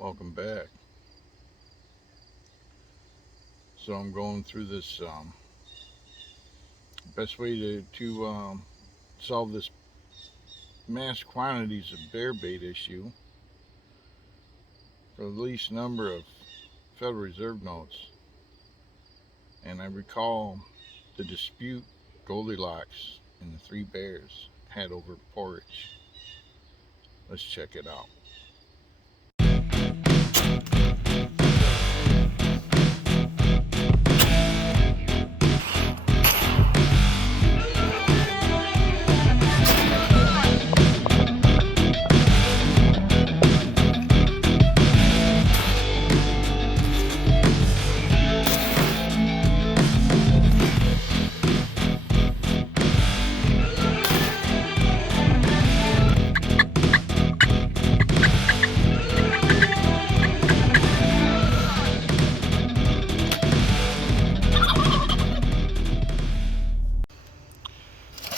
Welcome back. So I'm going through this best way to solve this mass quantities of bear bait issue for the least number of Federal Reserve notes. And I recall the dispute Goldilocks and the three bears had over porridge. Let's check it out.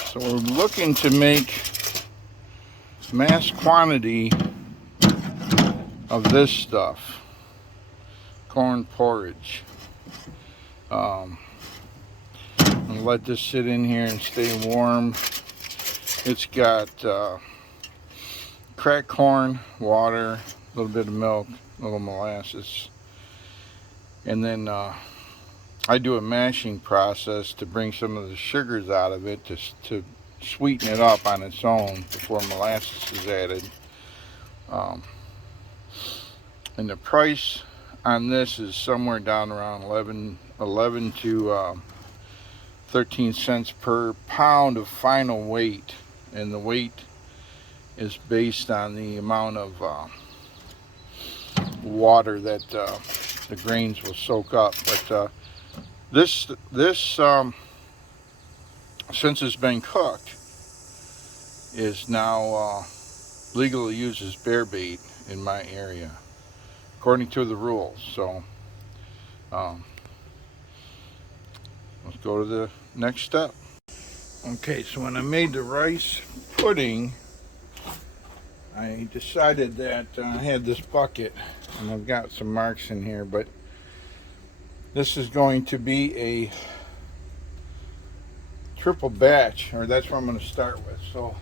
So we're looking to make mass quantity of this stuff, corn porridge. I'm gonna let this sit in here and stay warm. It's got cracked corn, water, a little bit of milk, a little molasses, and then I do a mashing process to bring some of the sugars out of it to sweeten it up on its own before molasses is added. And the price on this is somewhere down around 11 to 13 cents per pound of final weight, and the weight is based on the amount of water that the grains will soak up. But this since it's been cooked, is now legal to use as bear bait in my area, according to the rules. So let's go to the next step. Okay, so when I made the rice pudding, I decided that I had this bucket, and I've got some marks in here, but this is going to be a triple batch, or that's what I'm going to start with. So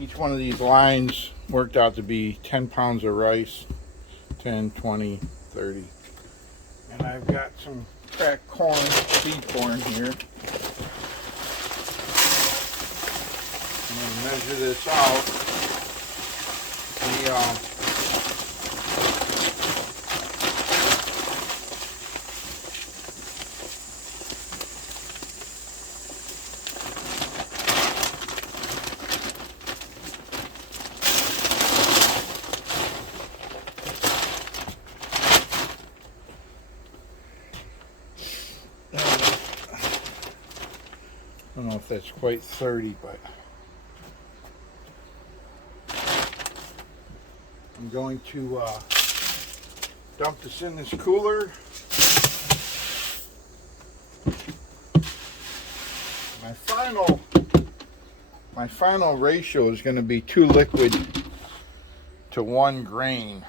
each one of these lines worked out to be 10 pounds of rice, 10, 20, 30. And I've got some cracked corn, seed corn here. I'm going to measure this out. I don't know if that's quite 30, but I'm going to dump this in this cooler. My final ratio is going to be 2 liquid to 1 grain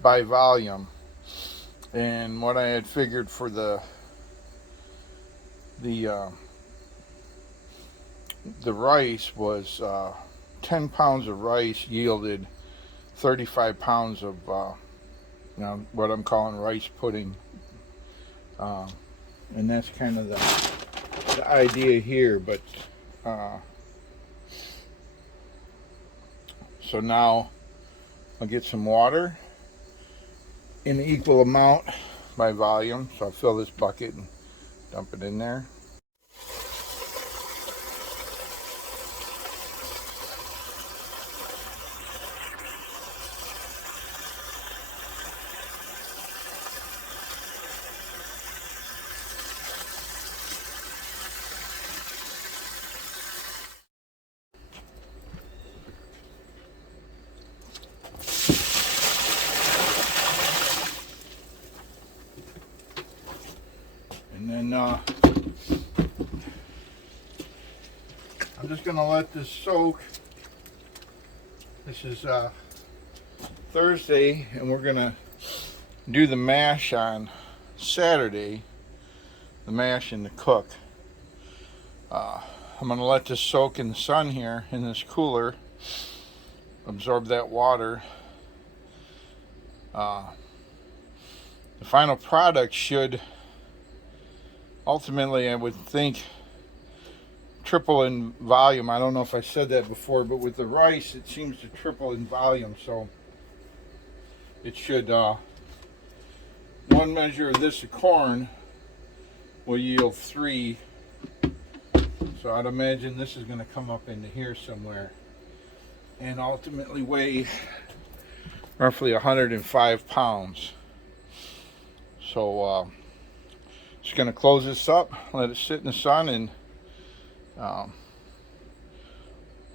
by volume. And what I had figured for the rice was 10 pounds of rice yielded 35 pounds of what I'm calling rice pudding, and that's kind of the idea here. But so now I'll get some water in an equal amount by volume, so I'll fill this bucket and dump it in there. And then I'm just going to let this soak. This is Thursday, and we're gonna do the mash on Saturday. The mash and the cook. I'm gonna let this soak in the sun here in this cooler, absorb that water. The final product should ultimately, I would think, triple in volume. I don't know if I said that before, but with the rice it seems to triple in volume, so it should, one measure of this of corn will yield 3, so I'd imagine this is going to come up into here somewhere and ultimately weigh roughly 105 pounds. So just going to close this up, let it sit in the sun, and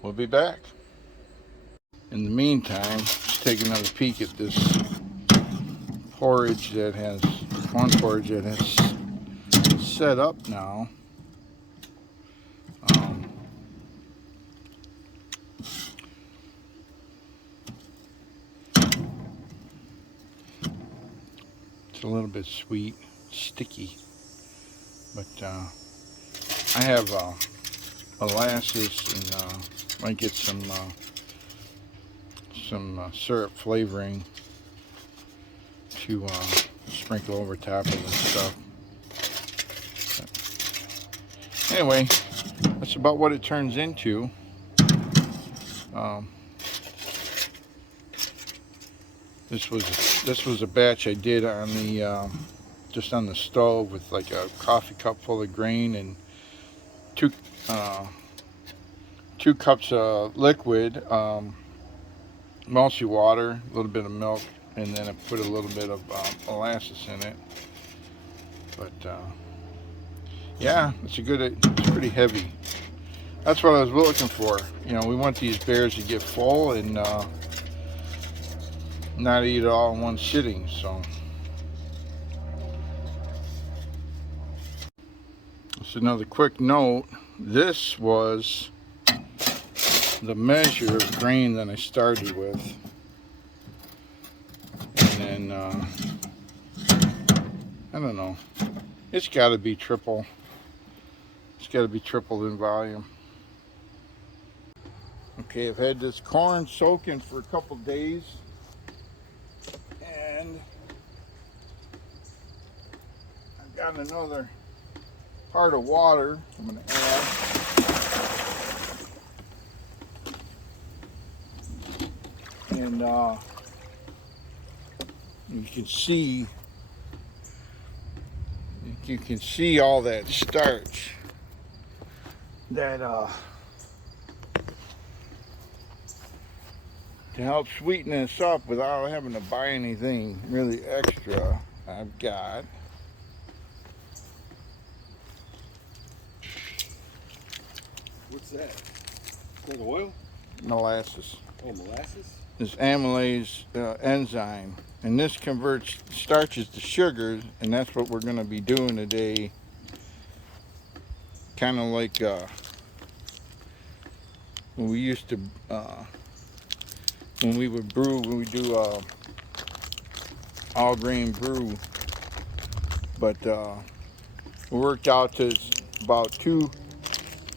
we'll be back. In the meantime, let's take another peek at this porridge that has, corn porridge that has set up now. It's a little bit sweet, sticky, but I have molasses and might get some syrup flavoring to sprinkle over top of this stuff. But anyway, that's about what it turns into. This was a batch I did on the just on the stove with like a coffee cup full of grain and two cups of liquid, mostly water, a little bit of milk, and then I put a little bit of molasses in it. But yeah, it's pretty heavy. That's what I was looking for. You know, we want these bears to get full and not eat it all in one sitting. So just another quick note, this was the measure of grain that I started with, and then I don't know, it's got to be triple. It's got to be tripled in volume. Okay, I've had this corn soaking for a couple days, and I've got another part of water I'm going to add. And you can see all that starch that to help sweeten this up without having to buy anything really extra. I've got what's that? Is that oil? Molasses. Oh, molasses? This amylase enzyme, and this converts starches to sugars, and that's what we're going to be doing today. Kind of like when we used to, when we would brew, when we do all grain brew, but we worked out to about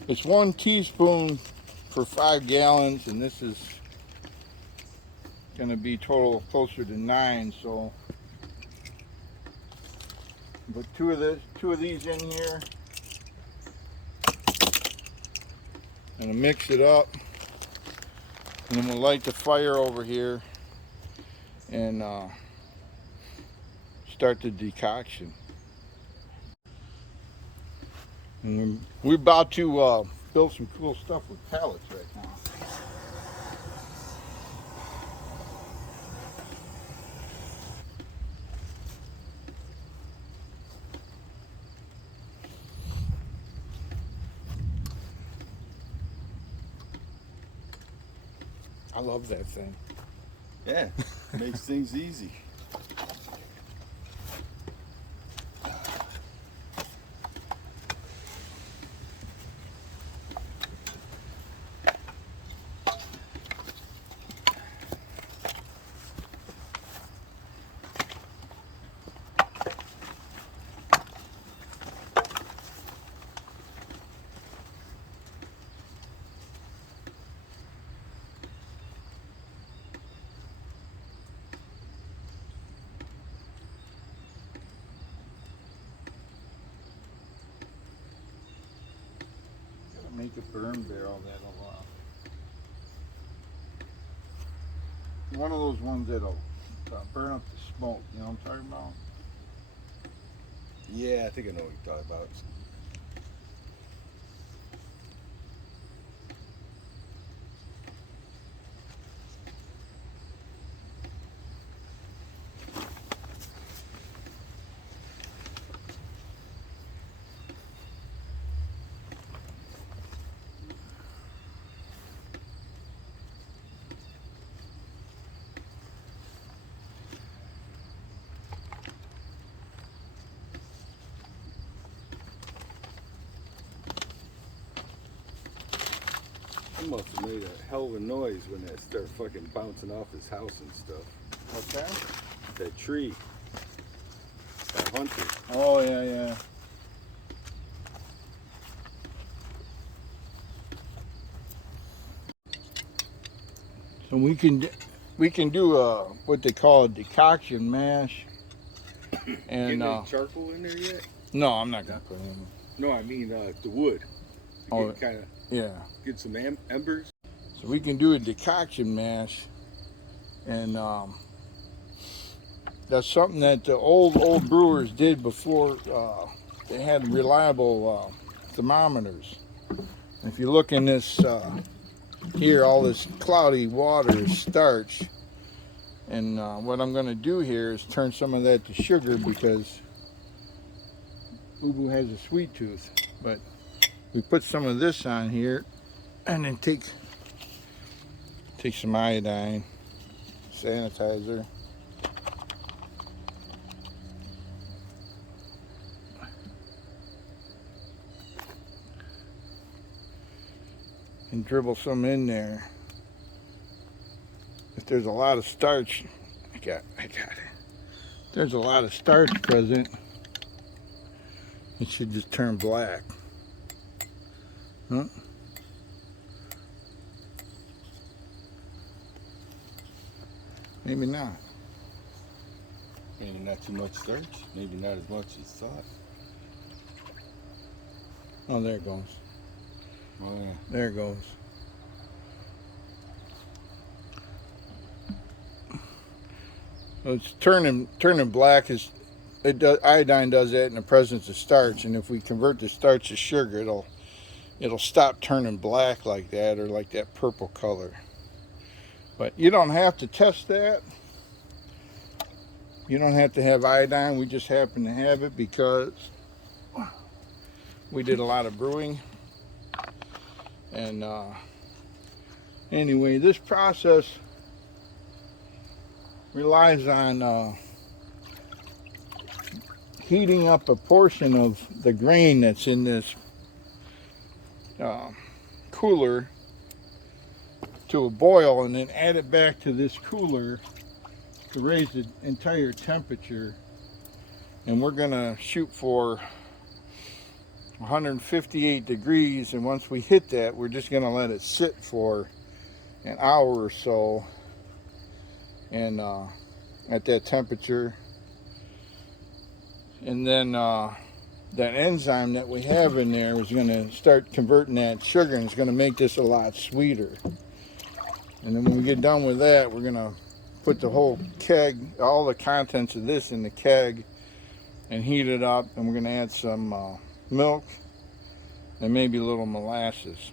it's 1 teaspoon for 5 gallons, and this is going to be total closer to 9. So put two of these in here, and mix it up, and then we'll light the fire over here and start the decoction. And we're about to build some cool stuff with pellets right now. I love that thing. Yeah, makes things easy. make a burn barrel that'll, one of those ones that'll burn up the smoke, you know what I'm talking about? Yeah, I think I know what you're talking about. He must have made a hell of a noise when that started fucking bouncing off his house and stuff. What's that? That tree. That hunter. Oh, yeah, yeah. So we can do what they call a decoction mash. And Getting any charcoal in there yet? no, I'm not gonna put it in. No, I mean the wood. Oh, Kind of yeah. get some embers. So we can do a decoction mash, and that's something that the old brewers did before they had reliable thermometers. If you look in this here, all this cloudy water is starch, and what I'm going to do here is turn some of that to sugar because Boo Boo has a sweet tooth. But we put some of this on here, and then take some iodine, sanitizer. And dribble some in there. If there's a lot of starch, I got it. If there's a lot of starch present, it should just turn black. Huh? Maybe not. Maybe not too much starch. Maybe not as much as thought. Oh, there it goes. Oh yeah. There it goes. So it's turning black. Iodine does that in the presence of starch, and if we convert the starch to sugar, it'll stop turning black like that, or like that purple color. But you don't have to test that. You don't have to have iodine. We just happen to have it because we did a lot of brewing. And anyway, this process relies on heating up a portion of the grain that's in this cooler to a boil, and then add it back to this cooler to raise the entire temperature. And we're gonna shoot for 158 degrees, and once we hit that, we're just gonna let it sit for an hour or so, and at that temperature. And then that enzyme that we have in there is going to start converting that sugar, and it's going to make this a lot sweeter. And then when we get done with that, we're going to put the whole keg, all the contents of this in the keg, and heat it up. And we're going to add some milk and maybe a little molasses.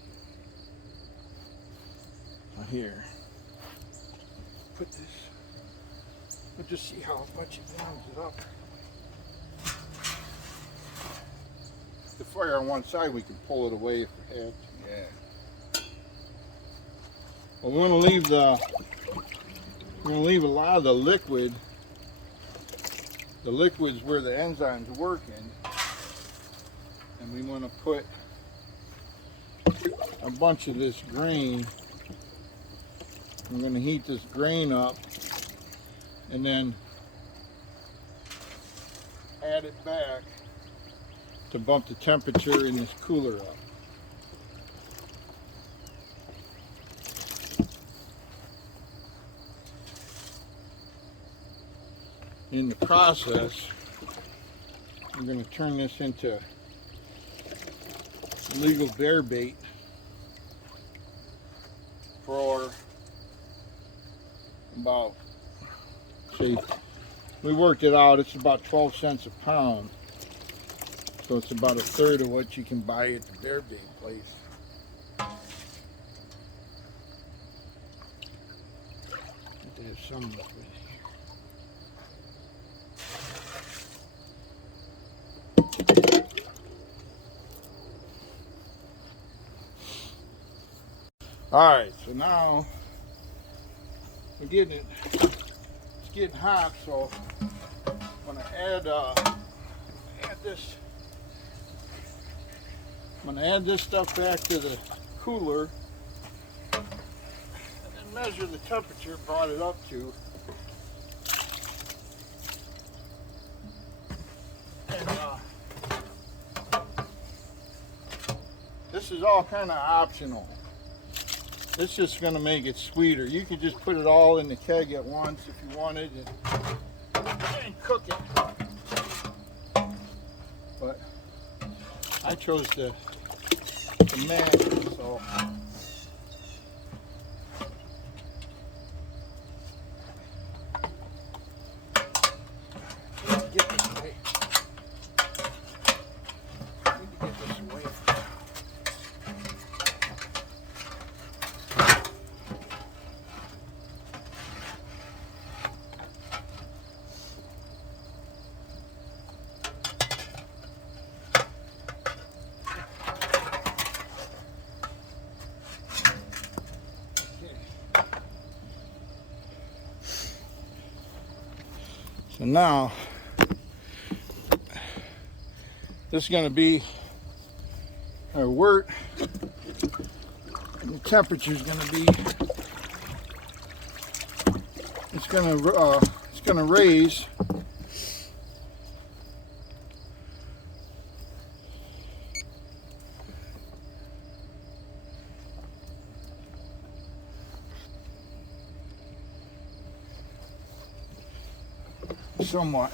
Here, put this. We'll just see how much it warms it up. The fire on one side, we can pull it away if we have to. Yeah. Well, we're gonna leave a lot of the liquid. The liquid's where the enzyme's working, and we want to put a bunch of this grain. I'm going to heat this grain up, and then add it back to bump the temperature in this cooler up. In the process, I'm going to turn this into legal bear bait. for about, see, we worked it out, it's about 12 cents a pound. So it's about a third of what you can buy at the bear bait place. They have some liquid here. Alright, so now we're getting it, it's getting hot, so I'm gonna add this. I'm gonna add this stuff back to the cooler and then measure the temperature, brought it up to. And this is all kind of optional. This is just gonna make it sweeter. You could just put it all in the keg at once if you wanted and cook it. But I chose to match it, so get this away. I need to get this away. So now, this is going to be our wort, and the temperature is going to be, it's going to raise somewhat.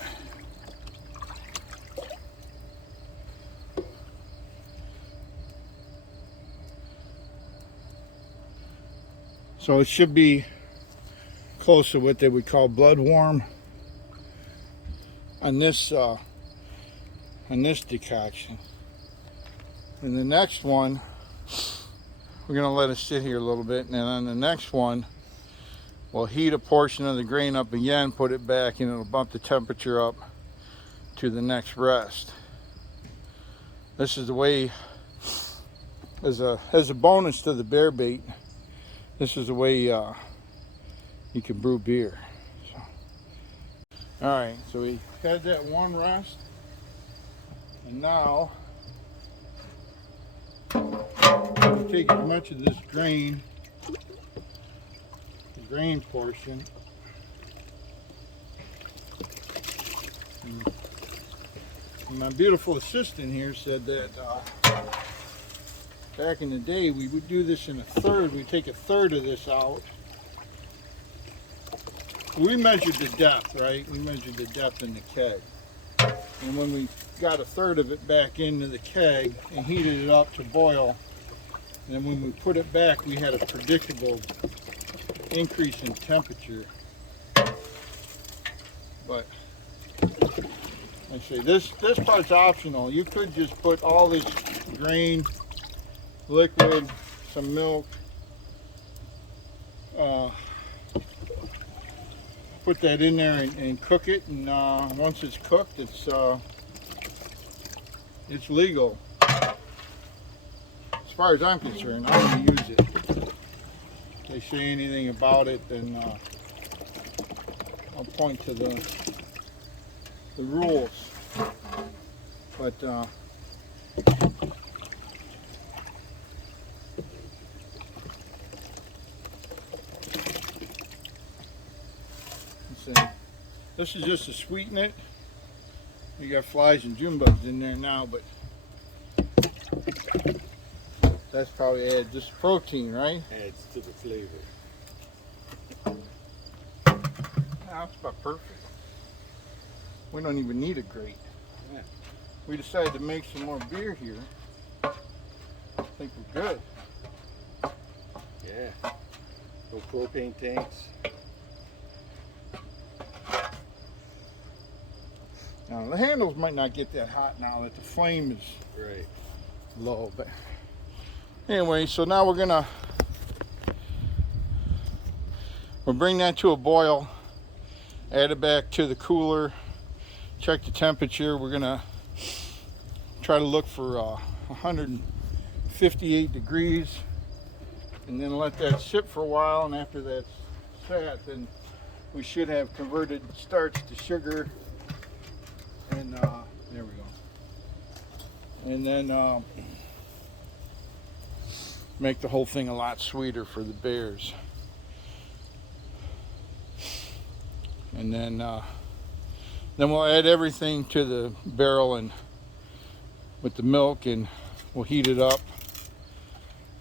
So it should be close to what they would call blood warm on this decoction. And the next one, we're going to let it sit here a little bit, and then on the next one we'll heat a portion of the grain up again, put it back, and it'll bump the temperature up to the next rest. This is the way, as a bonus to the bear bait, this is the way you can brew beer. So. Alright, so we had that one rest, and now we'll take as much of this grain portion, and my beautiful assistant here said that back in the day we would do this in a third. We take a third of this out. We measured the depth, right? We measured the depth in the keg, and when we got a third of it back into the keg and heated it up to boil, and then when we put it back we had a predictable increase in temperature. But I say this part's optional. You could just put all this grain, liquid, some milk, put that in there and cook it, and once it's cooked, it's legal. As far as I'm concerned, I'm going to use it. They say anything about it, then I'll point to the rules. But this is just to sweeten it. You got flies and June bugs in there now, but that's probably added just protein, right? Adds to the flavor. That's about perfect. We don't even need a grate. Yeah. We decided to make some more beer here. I think we're good. Yeah. No propane tanks. Now the handles might not get that hot now that the flame is Right. low, but anyway, so now we'll bring that to a boil, add it back to the cooler, check the temperature. We're gonna try to look for 158 degrees, and then let that sit for a while, and after that's sat, then we should have converted starch to sugar, and there we go. And then make the whole thing a lot sweeter for the bears. And then we'll add everything to the barrel and with the milk, and we'll heat it up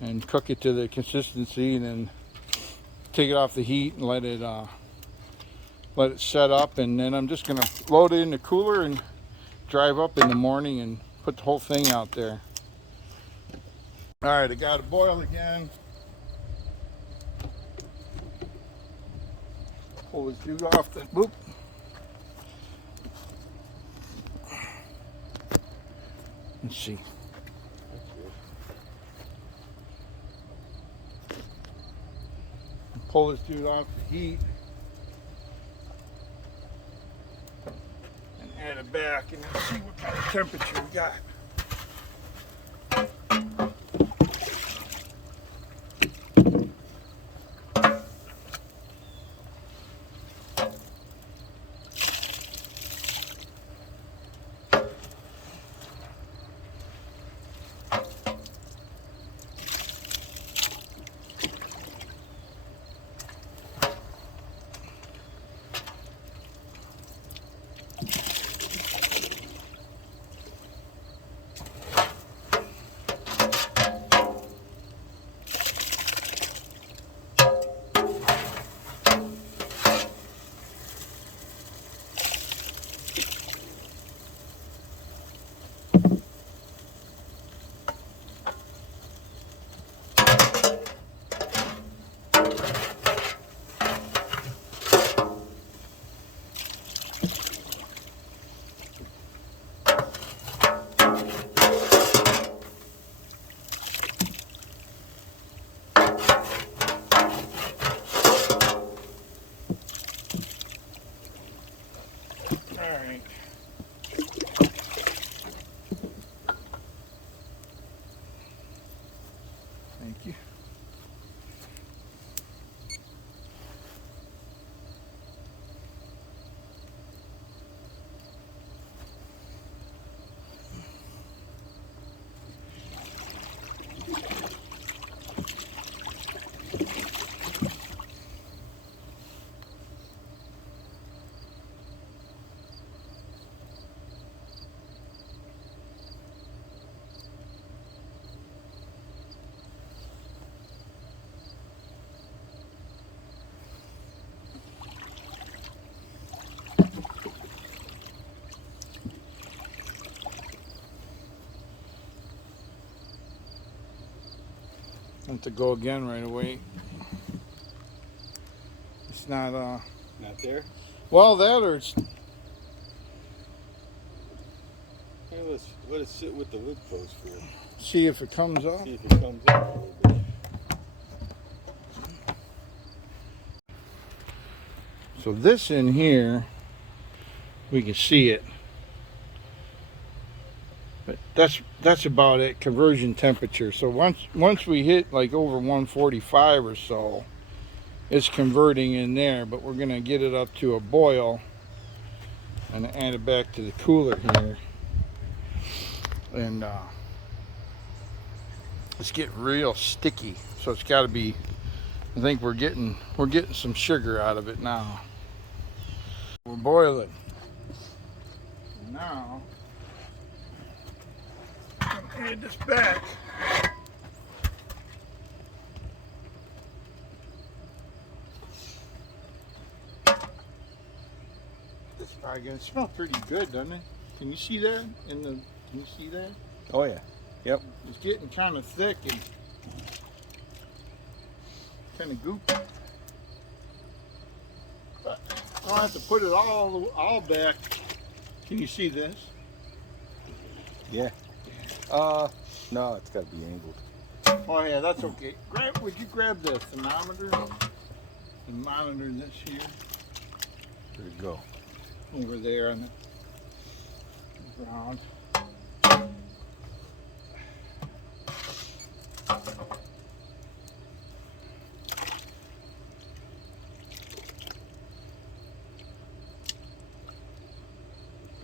and cook it to the consistency, and then take it off the heat and let it set up. And then I'm just gonna load it in the cooler and drive up in the morning and put the whole thing out there. All right, I got it boiled again. Pull this dude off the boop. Let's see. Pull this dude off the heat and add it back, and let's see what kind of temperature we got. Alright. Thank you. Have to go again right away. It's not Not there? well, that or it's Hey, let it sit with the lid closed for a see if it comes up. See if it comes up a little bit. So this in here, we can see it. But that's about it, conversion temperature. So once we hit like over 145 or so, it's converting in there, but we're gonna get it up to a boil and add it back to the cooler here. And it's getting real sticky, so it's got to be, I think we're getting some sugar out of it now. We're boiling. Now I'm gonna add this back. This probably gonna smell pretty good, doesn't it? Can you see that in the? Can you see that? Oh yeah. Yep. It's getting kind of thick and kind of goopy. I don't have to put it all back. Can you see this? Yeah. No, it's got to be angled. Oh yeah, that's okay. Would you grab the thermometer and monitor this here? Where'd it go? Over there on the ground.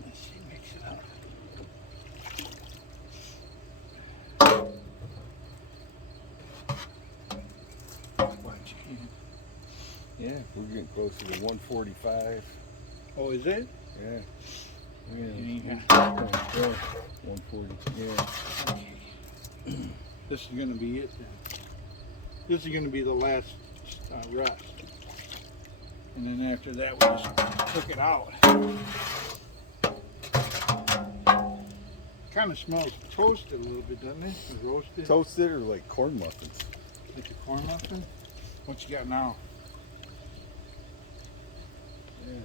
Let's see, mix it up. Yeah, we're getting closer to 145. Oh, is it? Yeah. Yeah. 140. Yeah. Okay. This is going to be it then. This is going to be the last rust. And then after that, we just cook it out. Kind of smells toasted a little bit, doesn't it? Or roasted. Toasted or like corn muffins? Like a corn muffin? What you got now? Yeah.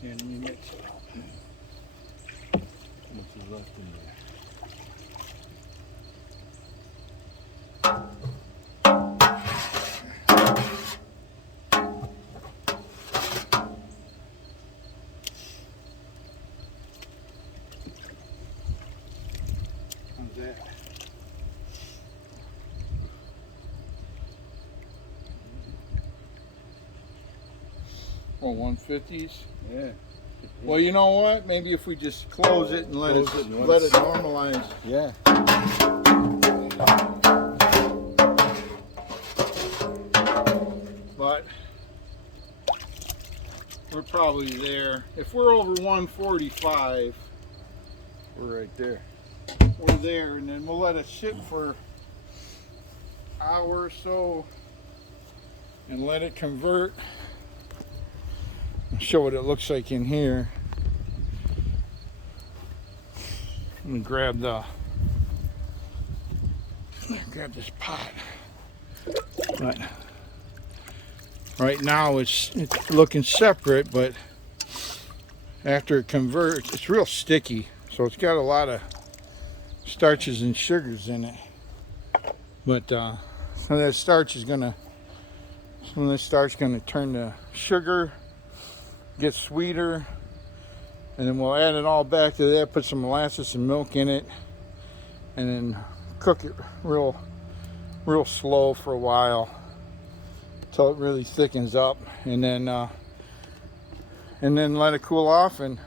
And we mix it up. What's the left in there? How's that? Well, 150s? Yeah. Well, you know what? Maybe if we just close it and let it normalize. Yeah. But we're probably there. If we're over 145, We're right there. we're there, and then we'll let it sit for an hour or so and let it convert. I'll show what it looks like in here. Let me grab this pot. But right now it's looking separate, but after it converts, it's real sticky. So it's got a lot of starches and sugars in it. But so that starch is gonna turn to sugar, get sweeter, and then we'll add it all back to that, put some molasses and milk in it, and then cook it real slow for a while until it really thickens up, and then let it cool off, and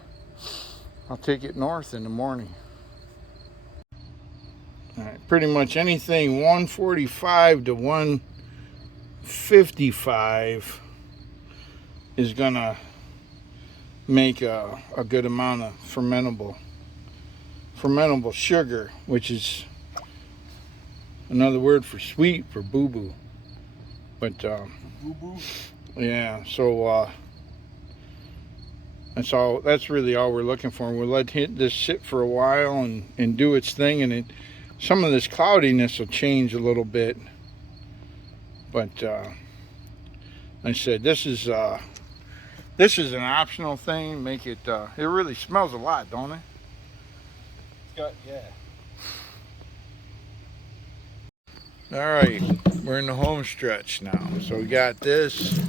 I'll take it north in the morning. All right, pretty much anything 145 to 155 is gonna make a good amount of fermentable sugar, which is another word for sweet, for boo-boo. But Boo-boo? yeah, so that's really all we're looking for. We'll let this sit for a while and do its thing, and some of this cloudiness will change a little bit. But like I said, this is an optional thing. Make it. It really smells a lot, don't it? Yeah. All right, we're in the home stretch now. So we got this,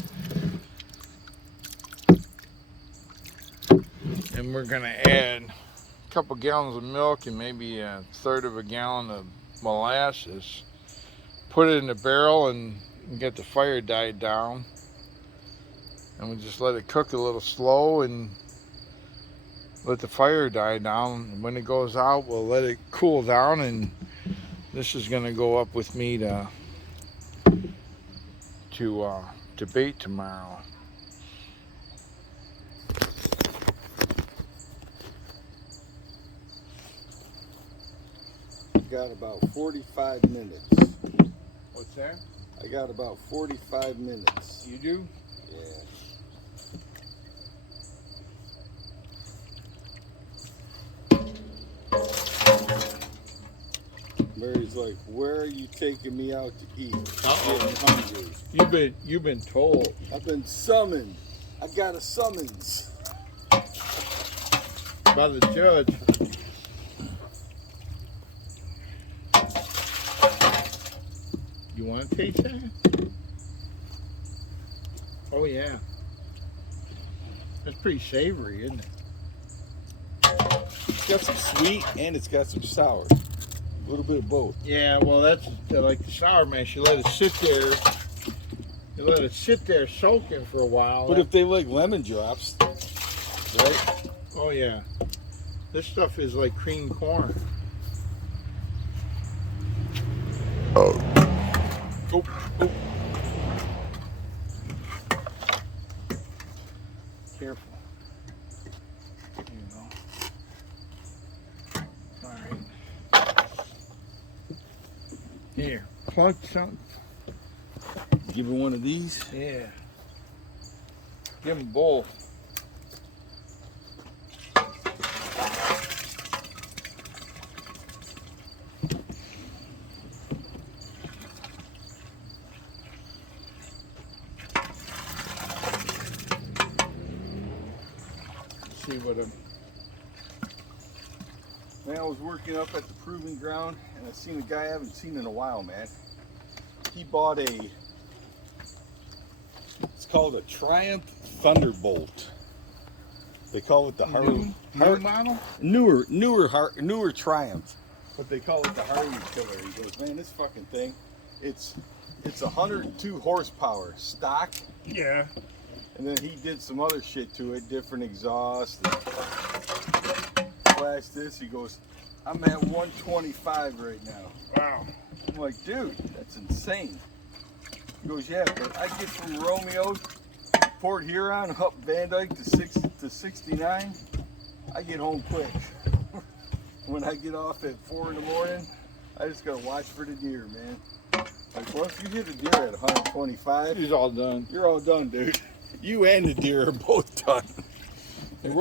and we're gonna add a couple gallons of milk and maybe a third of a gallon of molasses. Put it in the barrel and get the fire died down. And we just let it cook a little slow and let the fire die down. And when it goes out, we'll let it cool down, and this is going to go up with me to bait tomorrow. Got about 45 minutes. What's that? I got about 45 minutes. You do? Yeah. Mary's like, where are you taking me out to eat? I'm getting hungry. You've been told. I've been summoned. I got a summons. By the judge. You want to taste that? Oh yeah. That's pretty savory, isn't it? It's got some sweet and it's got some sour. A little bit of both. Yeah, well that's like the sour mash. You let it sit there. You let it sit there soaking for a while. But if they like lemon drops, right? Oh yeah. This stuff is like cream corn. Oh. Oh. Oh. Careful. There you go. All right. Here, plug something. Give her one of these. Yeah. Give them both. See what I'm. Man, I was working up at the proving ground and I seen a guy I haven't seen in a while, man. He bought it's called a Triumph Thunderbolt. They call it the Harley Model? newer Triumph. But they call it the Harley killer. He goes, man, this fucking thing, it's 102 horsepower stock. Yeah. And then he did some other shit to it, different exhaust. And flash this, he goes, I'm at 125 right now. Wow. I'm like, dude, that's insane. He goes, yeah, but I get from Romeo, Port Huron, up Van Dyke to 69. I get home quick. When I get off at 4 in the morning, I just gotta watch for the deer, man. Like, once you hit a deer at 125, He's all done. you're all done, dude. You and the deer are both done. Your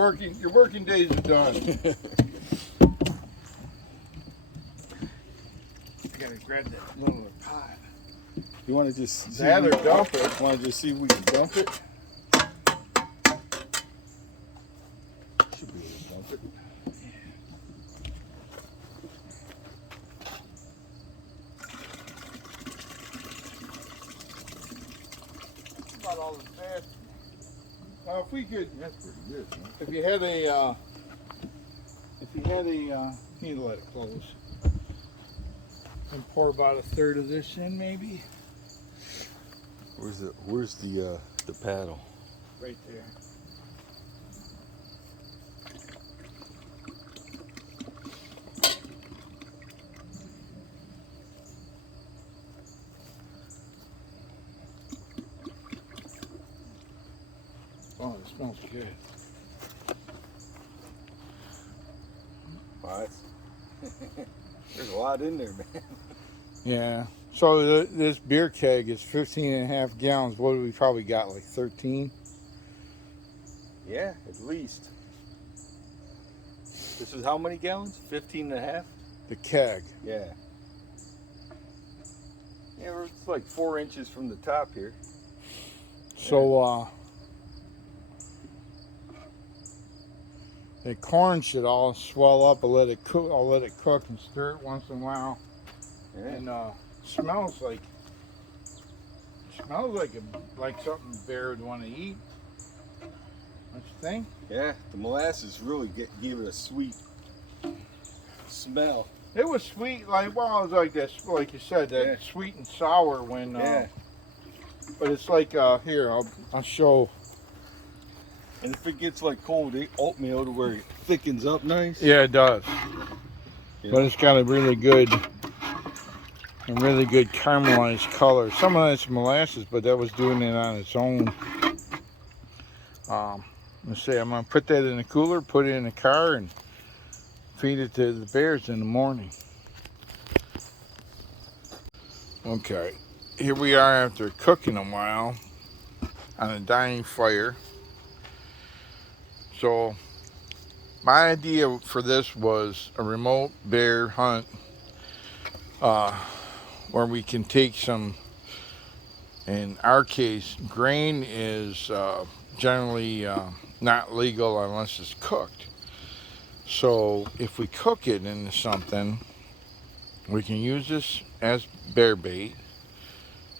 working days are done. I gotta grab that little pot. You want to just see That or dump it. Want to just see if we can dump it? Should be able to dump it. Not all as bad. If we could, That's pretty good, man. if you had a, you need to let it close. And pour about a third of this in, maybe. Where's the paddle? Right there. Oh, it smells good. Wow, there's a lot in there, man. Yeah. So this beer keg is 15.5 gallons. What do we probably got, like 13? Yeah, at least. This is how many gallons? 15 and a half? The keg. Yeah. Yeah, it's like 4 inches from the top here. So, the corn should all swell up. I'll let it cook and stir it once in a while. Yeah. And smells like something bear would want to eat. Don't you think? Yeah, the molasses really gave it a sweet smell. It was sweet, it was like this, like you said, that sweet and sour when. Yeah. But it's like here, I'll show. And if it gets like cold oatmeal to where it thickens up nice. Yeah, it does. Yeah. But it's got a really good caramelized color. Some of that's molasses, but that was doing it on its own. Let's see, I'm gonna put that in the cooler, put it in the car, and feed it to the bears in the morning. Okay, here we are after cooking a while on a dying fire. So my idea for this was a remote bear hunt where we can take some, in our case, grain is generally not legal unless it's cooked. So if we cook it into something, we can use this as bear bait.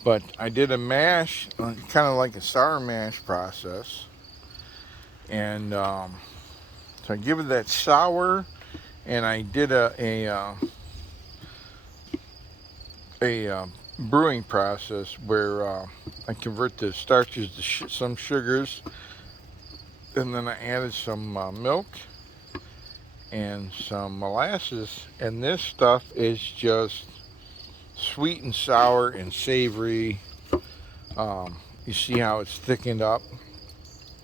But I did a mash, kind of like a sour mash process. And so I give it that sour, and I did a brewing process where I convert the starches to some sugars, and then I added some milk and some molasses, and this stuff is just sweet and sour and savory. You see how it's thickened up.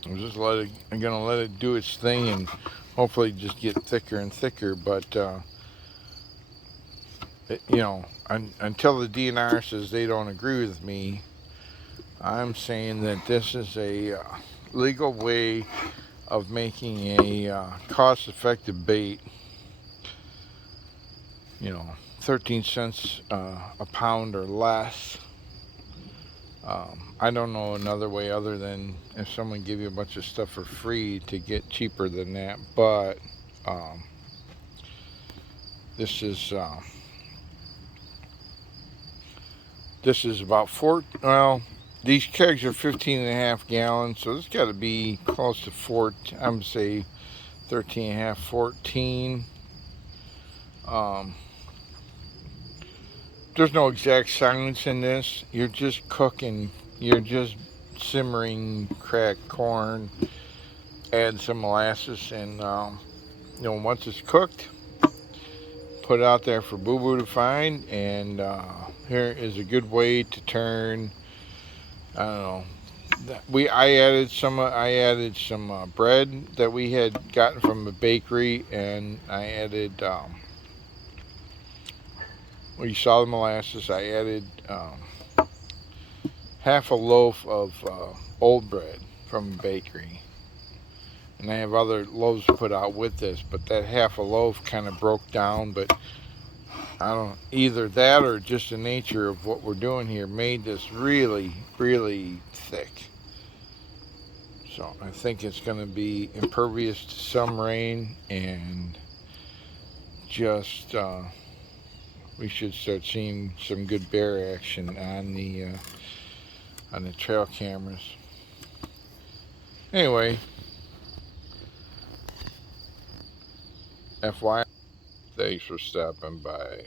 I'm gonna let it do its thing and hopefully just get thicker and thicker. But until the DNR says they don't agree with me, I'm saying that this is a legal way of making a cost-effective bait. 13 cents a pound or less. I don't know another way other than if someone give you a bunch of stuff for free to get cheaper than that. But this is about these kegs are 15.5 gallons, so this got to be close to 14. I'm gonna say 13.5, 14. There's no exact science in this. You're just cooking. You're just simmering cracked corn. Add some molasses, and once it's cooked, put it out there for Boo Boo to find. And here is a good way to turn. I don't know. I added some bread that we had gotten from a bakery, and I added. Well, you saw the molasses. I added half a loaf of old bread from a bakery. And I have other loaves put out with this, but that half a loaf kind of broke down. But I don't, either that or just the nature of what we're doing here made this really, really thick. So I think it's going to be impervious to some rain, and just we should start seeing some good bear action on the trail cameras. Anyway, FYI, thanks for stopping by.